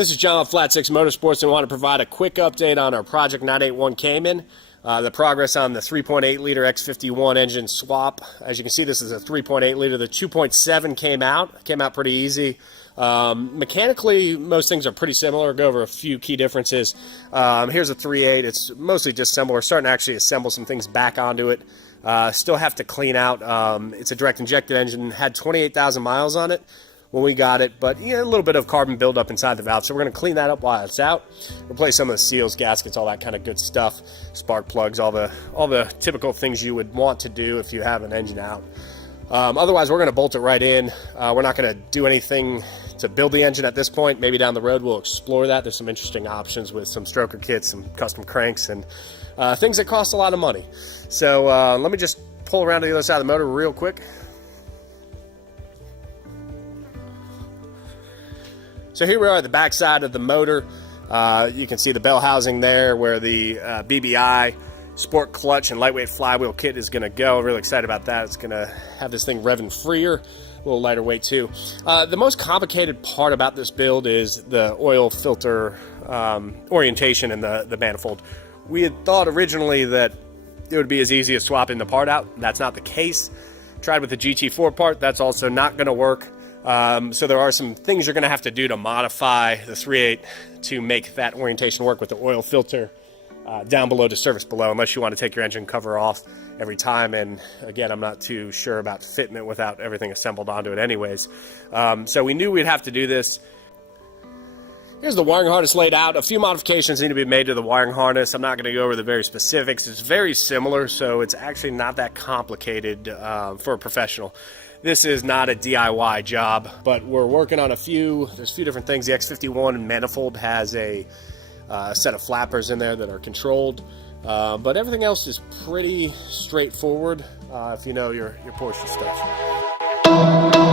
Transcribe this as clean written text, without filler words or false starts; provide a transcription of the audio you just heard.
This is John with Flat 6 Motorsports, and I want to provide a quick update on our Project 981 Cayman. The progress on the 3.8 liter X51 engine swap. As you can see, this is a 3.8 liter. The 2.7 came out pretty easy. Mechanically, most things are pretty similar. I'll go over a few key differences. Here's a 3.8. It's mostly just similar. We're starting to actually assemble some things back onto it. Still have to clean out. It's a direct injected engine. Had 28,000 miles on it when we got it, but a little bit of carbon buildup inside the valve, so we're going to clean that up while it's out, replace some of the seals, gaskets, all that kind of good stuff, spark plugs, all the typical things you would want to do if you have an engine out. Otherwise, we're going to bolt it right in. We're not going to do anything to build the engine at this point. Maybe down the road we'll explore that. There's some interesting options with some stroker kits, some custom cranks, and things that cost a lot of money. So let me just pull around to the other side of the motor real quick. So here we are at the back side of the motor. You can see the bell housing there where the BBI sport clutch and lightweight flywheel kit is going to go. Really excited about that. It's going to have this thing revving freer, a little lighter weight too. The most complicated part about this build is the oil filter orientation in the manifold. We had thought originally that it would be as easy as swapping the part out. That's not the case. Tried with the GT4 part. That's also not going to work. So there are some things you're going to have to do to modify the 3.8 to make that orientation work with the oil filter down below to service below, unless you want to take your engine cover off every time. And again, I'm not too sure about fitting it without everything assembled onto it anyways. So we knew we'd have to do this. Here's the wiring harness laid out. A few modifications need to be made to the wiring harness. I'm not going to go over the very specifics. It's very similar, so it's actually not that complicated for a professional. This is not a DIY job, but we're working on there's a few different things. The X51 manifold has a set of flappers in there that are controlled, but everything else is pretty straightforward if you know your Porsche stuff.